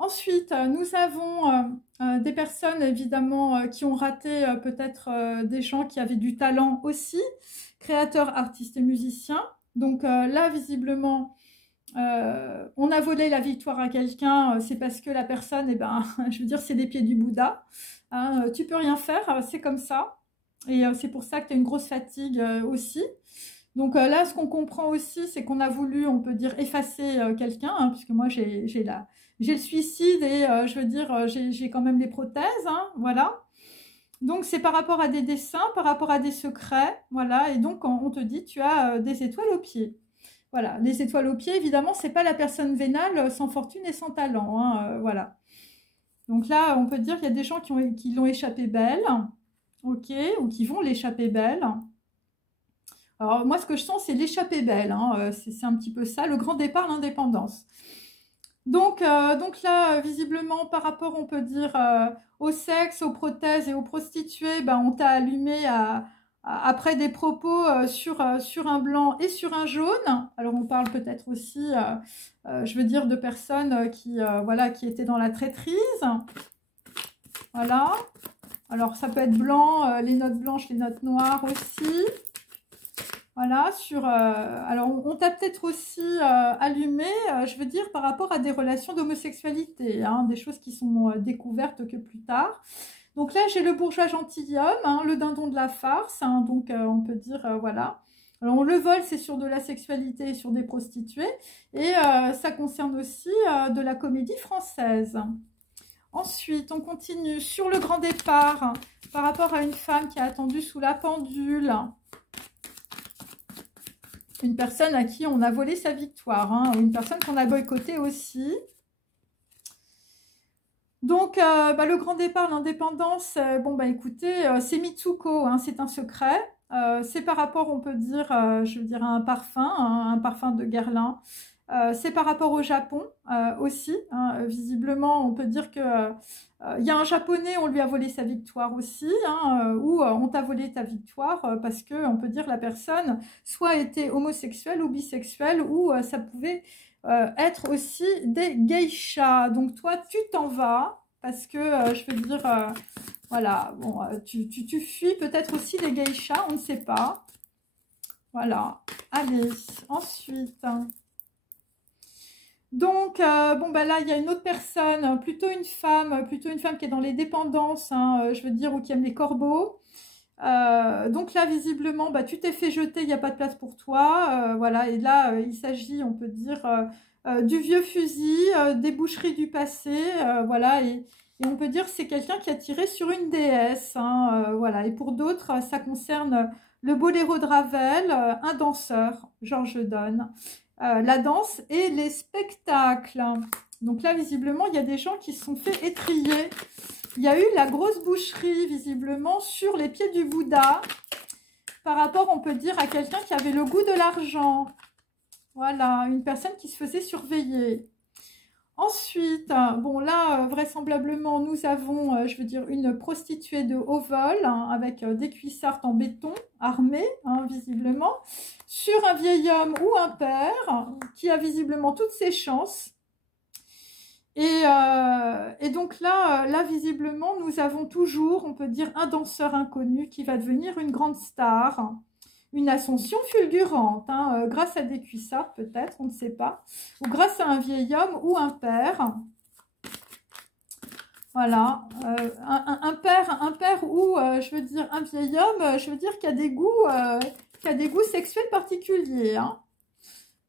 Ensuite, nous avons des personnes, évidemment, qui ont raté peut-être des gens qui avaient du talent aussi, créateurs, artistes et musiciens. Donc là, visiblement, on a volé la victoire à quelqu'un, c'est parce que la personne, eh ben, je veux dire, c'est les pieds du Bouddha. Hein, tu peux rien faire, c'est comme ça. Et c'est pour ça que tu as une grosse fatigue aussi. Donc là, ce qu'on comprend aussi, c'est qu'on a voulu, on peut dire, effacer quelqu'un, hein, puisque moi, j'ai le suicide et je veux dire, j'ai quand même les prothèses, hein, voilà. Donc c'est par rapport à des dessins, par rapport à des secrets, voilà. Et donc on te dit, tu as des étoiles aux pieds. Voilà, les étoiles aux pieds, évidemment, c'est pas la personne vénale sans fortune et sans talent, hein, voilà. Donc là, on peut dire qu'il y a des gens qui l'ont échappé belle, ok, ou qui vont l'échapper belle. Alors moi, ce que je sens, c'est l'échappée belle, hein, c'est un petit peu ça, le grand départ, l'indépendance. Donc là, visiblement, par rapport, on peut dire, au sexe, aux prothèses et aux prostituées, ben, on t'a allumé après des propos sur un blanc et sur un jaune. Alors, on parle peut-être aussi, je veux dire, de personnes voilà, qui étaient dans la traîtrise. Voilà. Alors, ça peut être blanc, les notes blanches, les notes noires aussi. Voilà, alors on t'a peut-être aussi allumé, je veux dire, par rapport à des relations d'homosexualité, hein, des choses qui sont découvertes que plus tard. Donc là, j'ai le bourgeois gentilhomme, hein, le dindon de la farce, hein, donc on peut dire, voilà. Alors le vol, c'est sur de la sexualité et sur des prostituées, et ça concerne aussi de la comédie française. Ensuite, on continue sur le grand départ, par rapport à une femme qui a attendu sous la pendule. Une personne à qui on a volé sa victoire, hein, une personne qu'on a boycottée aussi. Donc, le grand départ, l'indépendance, bon, bah écoutez, c'est Mitsuko, hein, c'est un secret. C'est par rapport, on peut dire, je veux dire, à un parfum, hein, un parfum de Guerlain. C'est par rapport au Japon aussi. Hein, visiblement, on peut dire que il y a un Japonais, on lui a volé sa victoire aussi, hein, ou on t'a volé ta victoire parce que on peut dire la personne soit était homosexuelle ou bisexuelle, ou ça pouvait être aussi des geishas. Donc toi, tu t'en vas parce que je veux dire, voilà, bon, tu fuis peut-être aussi des geishas, on ne sait pas. Voilà. Allez, ensuite. Donc, bon, bah là, il y a une autre personne, plutôt une femme qui est dans les dépendances, hein, je veux dire, ou qui aime les corbeaux. Donc là, visiblement, bah, tu t'es fait jeter, il n'y a pas de place pour toi. Voilà, et là, il s'agit, on peut dire, du vieux fusil, des boucheries du passé, voilà, et on peut dire que c'est quelqu'un qui a tiré sur une déesse, hein, voilà. Et pour d'autres, ça concerne le boléro de Ravel, un danseur, Georges Donne. La danse et les spectacles. Donc là, visiblement, il y a des gens qui se sont fait étriller. Il y a eu la grosse boucherie, visiblement, sur les pieds du Bouddha. Par rapport, on peut dire, à quelqu'un qui avait le goût de l'argent. Voilà, une personne qui se faisait surveiller. Ensuite, bon là, vraisemblablement, nous avons, je veux dire, une prostituée de haut vol, hein, avec des cuissardes en béton, armées, hein, visiblement, sur un vieil homme ou un père, qui a visiblement toutes ses chances. Et donc là, visiblement, nous avons toujours, on peut dire, un danseur inconnu qui va devenir une grande star. Une ascension fulgurante, hein, grâce à des cuissards peut-être, on ne sait pas, ou grâce à un vieil homme ou un père. Voilà, un père ou, je veux dire, un vieil homme, je veux dire, qui a des goûts sexuels particuliers. Hein.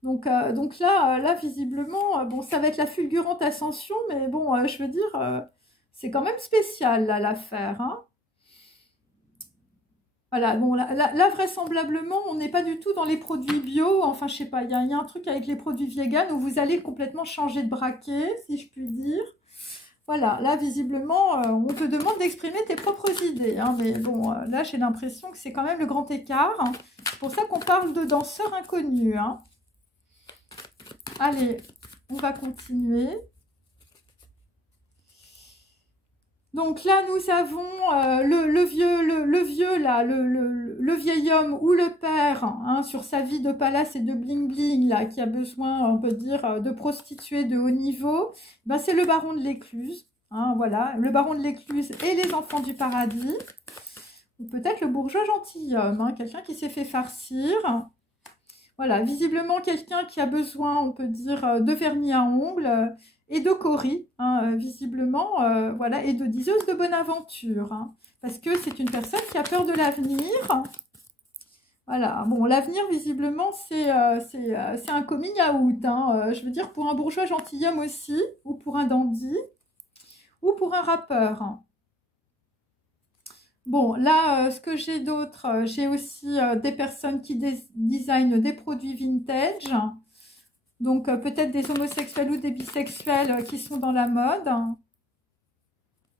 Donc là, visiblement, bon, ça va être la fulgurante ascension, mais bon, je veux dire, c'est quand même spécial, là, l'affaire, hein. Voilà, bon, là, vraisemblablement, on n'est pas du tout dans les produits bio. Enfin, je sais pas, il y a un truc avec les produits vegan où vous allez complètement changer de braquet, si je puis dire. Voilà, là, visiblement, on te demande d'exprimer tes propres idées. Hein, mais bon, là, j'ai l'impression que c'est quand même le grand écart. Hein. C'est pour ça qu'on parle de danseurs inconnus. Hein. Allez, on va continuer. Donc là, nous avons le vieux là, le vieil homme ou le père, hein, sur sa vie de palace et de bling-bling, là, qui a besoin, on peut dire, de prostituées de haut niveau. Ben, c'est le baron de l'Écluse, hein, voilà, le baron de l'Écluse et les enfants du paradis. Ou peut-être le bourgeois gentilhomme, hein, quelqu'un qui s'est fait farcir. Voilà, visiblement quelqu'un qui a besoin, on peut dire, de vernis à ongles et de coris, hein, visiblement, voilà, et de diseuse de bonne aventure, hein, parce que c'est une personne qui a peur de l'avenir. Voilà, bon, l'avenir, visiblement, c'est un coming out, hein, je veux dire, pour un bourgeois gentilhomme aussi, ou pour un dandy, ou pour un rappeur. Hein. Bon, là, ce que j'ai d'autre, j'ai aussi des personnes qui designent des produits vintage. Donc, peut-être des homosexuels ou des bisexuels qui sont dans la mode.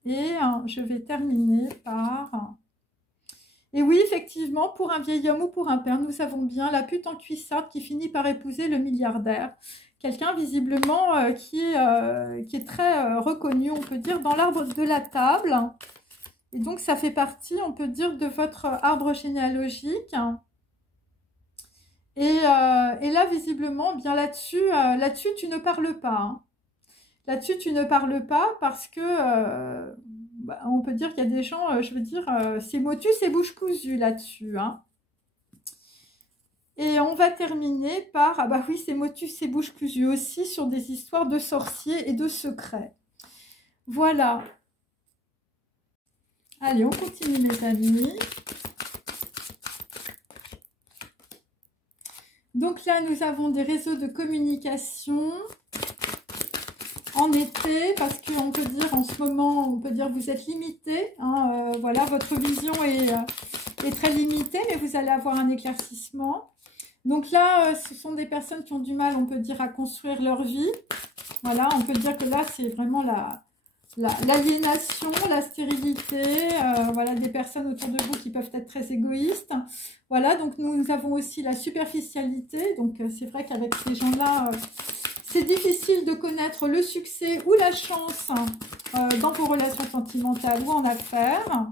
Et je vais terminer par... Et oui, effectivement, pour un vieil homme ou pour un père, nous avons bien la pute en cuissarde qui finit par épouser le milliardaire. Quelqu'un, visiblement, qui est très reconnu, on peut dire, dans l'arbre de la table. Et donc, ça fait partie, on peut dire, de votre arbre généalogique. Et là, visiblement, bien là-dessus, tu ne parles pas. Hein. Là-dessus, tu ne parles pas parce que, on peut dire qu'il y a des gens, je veux dire, c'est motus et bouche cousue là-dessus. Hein. Et on va terminer par, ah bah oui, c'est motus et bouche cousue aussi sur des histoires de sorciers et de secrets. Voilà. Allez, on continue, mes amis. Donc là, nous avons des réseaux de communication en été, parce qu'on peut dire en ce moment, on peut dire vous êtes limité. Hein, voilà, votre vision est très limitée, mais vous allez avoir un éclaircissement. Donc là, ce sont des personnes qui ont du mal, on peut dire, à construire leur vie. Voilà, on peut dire que là, c'est vraiment l'aliénation, la stérilité, voilà, des personnes autour de vous qui peuvent être très égoïstes. Voilà, donc nous avons aussi la superficialité. Donc c'est vrai qu'avec ces gens-là, c'est difficile de connaître le succès ou la chance dans vos relations sentimentales ou en affaires.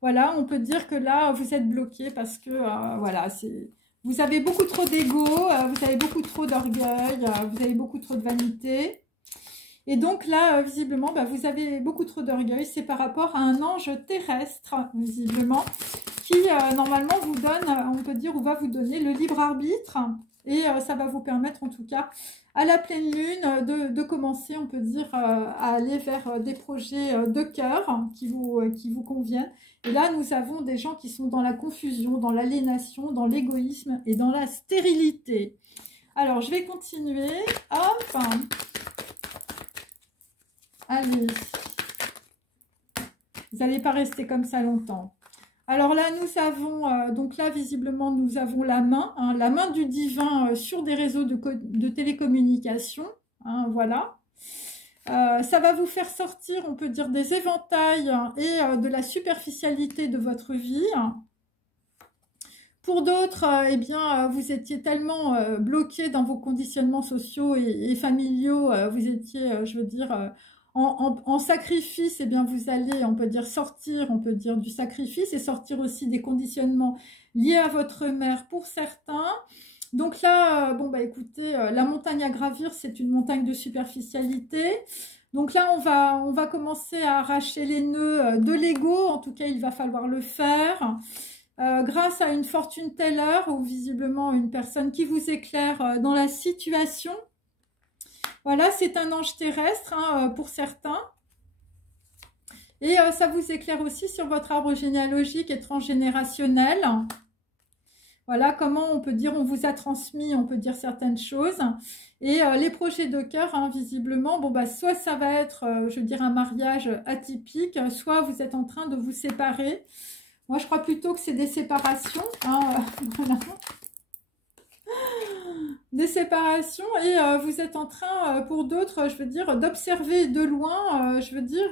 Voilà, on peut dire que là, vous êtes bloqué parce que, voilà, vous avez beaucoup trop d'ego, vous avez beaucoup trop d'orgueil, vous avez beaucoup trop de vanité. Et donc là, visiblement, vous avez beaucoup trop d'orgueil. C'est par rapport à un ange terrestre, visiblement, qui normalement vous donne, on peut dire, ou va vous donner le libre arbitre. Et ça va vous permettre, en tout cas, à la pleine lune, de commencer, on peut dire, à aller vers des projets de cœur qui vous conviennent. Et là, nous avons des gens qui sont dans la confusion, dans l'aliénation, dans l'égoïsme et dans la stérilité. Alors, je vais continuer. Hop. Allez, vous n'allez pas rester comme ça longtemps. Alors là, nous avons, donc là, visiblement, nous avons la main, hein, la main du divin sur des réseaux de télécommunication. Hein, voilà. Ça va vous faire sortir, on peut dire, des éventails et de la superficialité de votre vie. Pour d'autres, eh bien, vous étiez tellement bloqués dans vos conditionnements sociaux et familiaux, vous étiez, je veux dire... En sacrifice, eh bien, vous allez, on peut dire, sortir, on peut dire, du sacrifice et sortir aussi des conditionnements liés à votre mère pour certains. Donc là, bon, écoutez, la montagne à gravir, c'est une montagne de superficialité. Donc là, on va commencer à arracher les nœuds de l'ego. En tout cas, il va falloir le faire. Grâce à une fortune teller ou visiblement une personne qui vous éclaire dans la situation. Voilà, c'est un ange terrestre hein, pour certains. Et ça vous éclaire aussi sur votre arbre généalogique et transgénérationnel. Voilà, comment on peut dire, on vous a transmis, on peut dire certaines choses. Et les projets de cœur, hein, visiblement, bon, soit ça va être, je veux dire, un mariage atypique, soit vous êtes en train de vous séparer. Moi, je crois plutôt que c'est des séparations. Hein, voilà. Des séparations et vous êtes en train, pour d'autres, je veux dire, d'observer de loin, je veux dire,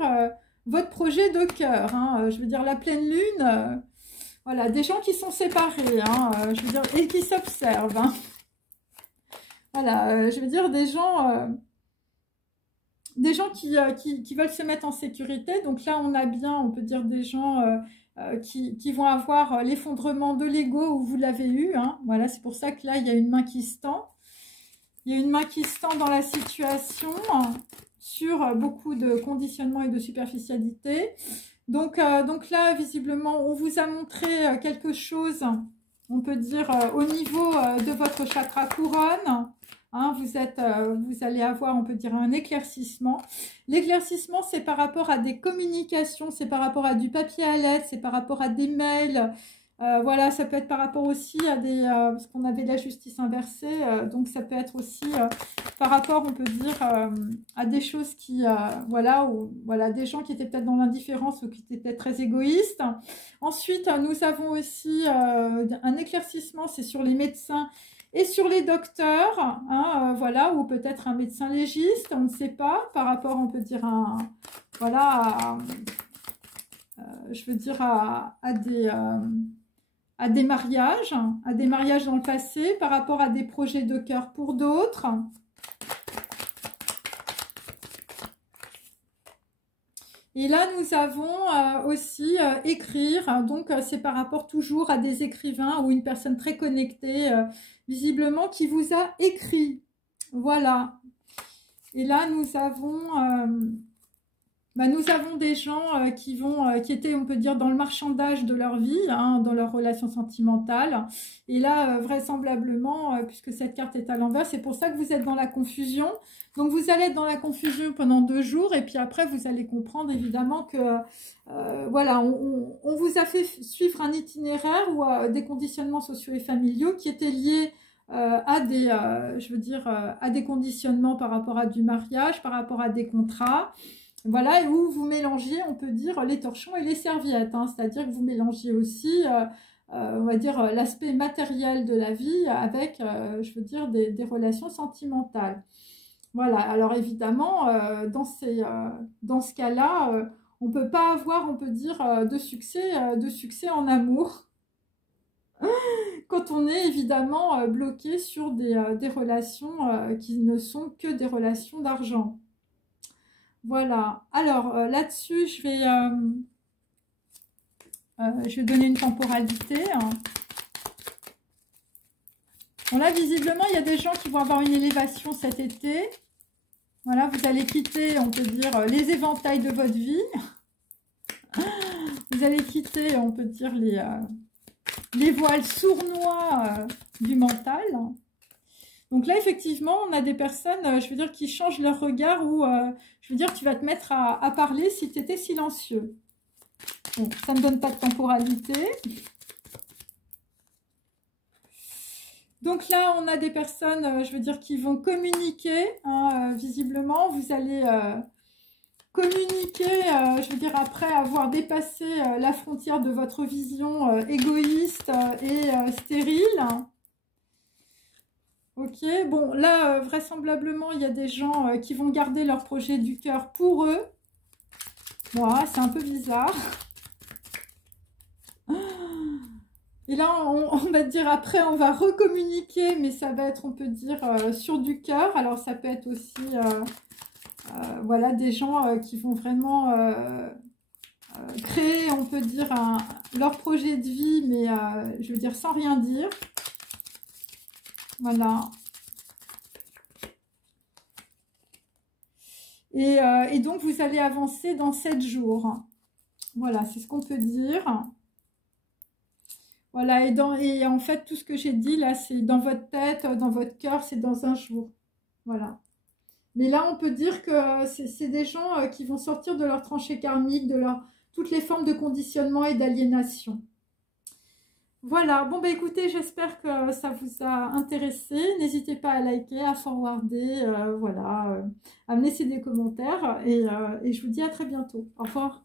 votre projet de cœur. Hein, je veux dire, la pleine lune, voilà, des gens qui sont séparés, hein, je veux dire, et qui s'observent. Hein. Voilà, je veux dire, des gens qui veulent se mettre en sécurité. Donc là, on a bien, on peut dire, des gens qui vont avoir l'effondrement de l'ego où vous l'avez eu. Hein. Voilà, c'est pour ça que là, il y a une main qui se tend. Il y a une main qui se tend dans la situation sur beaucoup de conditionnement et de superficialité. Donc là, visiblement, on vous a montré quelque chose, on peut dire, au niveau de votre chakra couronne. Hein, vous allez avoir, on peut dire, un éclaircissement. L'éclaircissement, c'est par rapport à des communications, c'est par rapport à du papier à lettres, c'est par rapport à des mails. Voilà, ça peut être par rapport aussi à des... parce qu'on avait la justice inversée, donc ça peut être aussi par rapport, on peut dire, à des choses qui... voilà, des gens qui étaient peut-être dans l'indifférence ou qui étaient peut-être très égoïstes. Ensuite, nous avons aussi un éclaircissement, c'est sur les médecins et sur les docteurs, hein, voilà, ou peut-être un médecin légiste, on ne sait pas, par rapport, on peut dire, voilà, je veux dire, à des mariages dans le passé, par rapport à des projets de cœur pour d'autres. Et là, nous avons aussi écrire, donc c'est par rapport toujours à des écrivains ou une personne très connectée, visiblement, qui vous a écrit. Voilà. Et là, nous avons des gens qui étaient, on peut dire, dans le marchandage de leur vie, hein, dans leur relation sentimentale. Et là, vraisemblablement, puisque cette carte est à l'envers, c'est pour ça que vous êtes dans la confusion. Donc, vous allez être dans la confusion pendant 2 jours. Et puis après, vous allez comprendre, évidemment, que voilà, on vous a fait suivre un itinéraire ou des conditionnements sociaux et familiaux qui étaient liés à des, je veux dire, à des conditionnements par rapport à du mariage, par rapport à des contrats. Voilà, et où vous mélangez, on peut dire, les torchons et les serviettes. Hein, c'est-à-dire que vous mélangez aussi, on va dire, l'aspect matériel de la vie avec, je veux dire, des relations sentimentales. Voilà, alors évidemment, dans ce cas-là, on ne peut pas avoir, on peut dire, de succès en amour. Quand on est évidemment bloqué sur des relations qui ne sont que des relations d'argent. Voilà, alors là-dessus, je vais donner une temporalité. Hein. Bon là, visiblement, il y a des gens qui vont avoir une élévation cet été. Voilà, vous allez quitter, on peut dire, les éventails de votre vie. Vous allez quitter, on peut dire, les voiles sournois du mental. Donc là, effectivement, on a des personnes, je veux dire, qui changent leur regard ou, je veux dire, tu vas te mettre à parler si tu étais silencieux. Bon, ça ne donne pas de temporalité. Donc là, on a des personnes, je veux dire, qui vont communiquer, hein, visiblement. Vous allez communiquer, je veux dire, après avoir dépassé la frontière de votre vision égoïste et stérile. Ok, bon, là, vraisemblablement, il y a des gens qui vont garder leur projet du cœur pour eux. Moi, c'est un peu bizarre. Et là, on va dire, après, on va recommuniquer, mais ça va être, on peut dire, sur du cœur. Alors, ça peut être aussi, voilà, des gens qui vont vraiment créer, on peut dire, leur projet de vie, mais, je veux dire, sans rien dire. Voilà. Et donc, vous allez avancer dans 7 jours. Voilà, c'est ce qu'on peut dire. Voilà, et en fait, tout ce que j'ai dit, là, c'est dans votre tête, dans votre cœur, c'est dans un jour. Voilà. Mais là, on peut dire que c'est des gens qui vont sortir de leur tranchée karmique, de toutes les formes de conditionnement et d'aliénation. Voilà, bon bah écoutez, j'espère que ça vous a intéressé. N'hésitez pas à liker, à forwarder, voilà, à me laisser des commentaires et je vous dis à très bientôt. Au revoir.